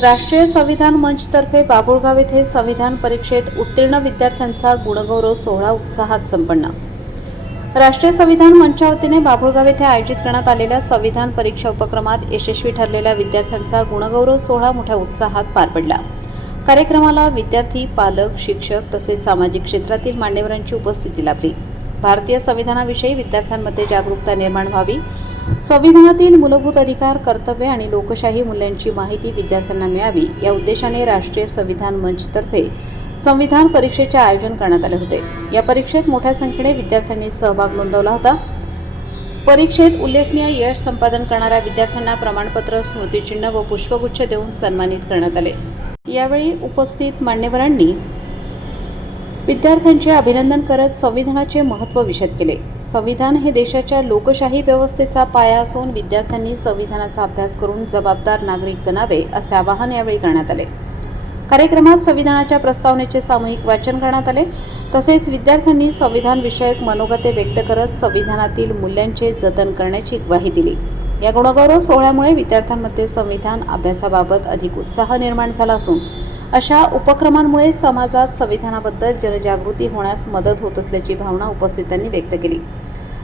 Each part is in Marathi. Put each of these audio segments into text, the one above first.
राष्ट्रीय संविधान मंचतर्फे बाभुळगाव येथे संविधान परीक्षेत उत्तीर्ण विद्यार्थ्यांचा गुणगौरव सोहळा उत्साहात संपन्न। राष्ट्रीय संविधान मंचच्या वतीने बाभुळगाव येथे आयोजित करण्यात आलेल्या संविधान परीक्षा उपक्रमात यशस्वी ठरलेल्या विद्यार्थ्यांचा गुणगौरव सोहळा मोठ्या उत्साहात पार पडला। कार्यक्रमाला विद्यार्थी, पालक, शिक्षक तसेच सामाजिक क्षेत्रातील मान्यवरांची उपस्थिती लाभली। भारतीय संविधानाविषयी विद्यार्थ्यांमध्ये जागरूकता निर्माण व्हावी, संविधानातील मूलभूत अधिकार, कर्तव्ये आणि लोकशाही मूल्यांची माहिती विद्यार्थ्यांना मिळावी या उद्देशाने राष्ट्रीय संविधान मंचतर्फे संविधान परीक्षेचे आयोजन करण्यात आले होते। या परीक्षेत मोठ्या संख्येने विद्यार्थ्यांनी सहभाग नोंदवला होता। परीक्षेत उल्लेखनीय यश संपादन करणाऱ्या विद्यार्थ्यांना प्रमाणपत्र, स्मृतिचिन्ह व पुष्पगुच्छ देऊन सन्मानित करण्यात आले। यावेळी उपस्थित मान्यवरांनी विद्यार्थ्यांचे अभिनंदन करत संविधानाचे महत्त्व विशद केले। संविधान हे देशाच्या लोकशाही व्यवस्थेचा पाया असून विद्यार्थ्यांनी संविधानाचा अभ्यास करून जबाबदार नागरिक बनावे असे आवाहन यावेळी करण्यात आले। कार्यक्रमात संविधानाच्या प्रस्तावनेचे सामूहिक वाचन करण्यात आले। तसेच विद्यार्थ्यांनी संविधान विषयक मनोगते व्यक्त करत संविधानातील मूल्यांचे जतन करण्याची ग्वाही दिली। या गुणगौरव सोहळ्यामुळे विद्यार्थ्यांमध्ये संविधान अभ्यासाबाबत अधिक उत्साह निर्माण झाला असून अशा उपक्रमांमुळे समाजात संविधानाबद्दल जनजागृती होण्यास मदत होत असल्याची भावना उपस्थितांनी व्यक्त केली।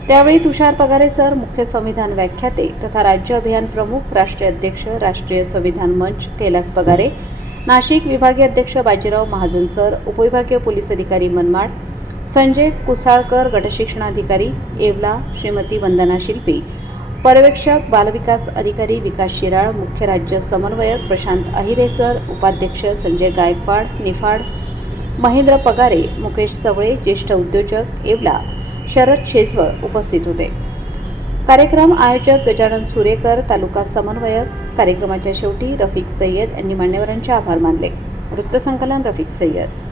त्यावेळी तुषार पगारे सर, मुख्य संविधान व्याख्याते तथा राज्य अभियान प्रमुख, राष्ट्रीय अध्यक्ष, राष्ट्रीय संविधान मंच कैलास पगारे, नाशिक विभागीय अध्यक्ष बाजीराव महाजन सर, उपविभागीय पोलीस अधिकारी मनमाड, संजय कुसाळकर, गटशिक्षणाधिकारी येवला, श्रीमती वंदना शिल्पी, पर्यवेक्षक बालविकास अधिकारी विकास शिराळ, मुख्य राज्य समन्वयक प्रशांत अहिरे सर, उपाध्यक्ष संजय गायकवाड निफाड, महेंद्र पगारे, मुकेश चवळे, ज्येष्ठ उद्योजक येवला, शरद शेजवळ उपस्थित होते। कार्यक्रम आयोजक गजानन सुरेकर, तालुका समन्वयक। कार्यक्रमाच्या शेवटी रफिक सय्यद यांनी मान्यवरांचे आभार मानले। वृत्तसंकलन रफिक सय्यद।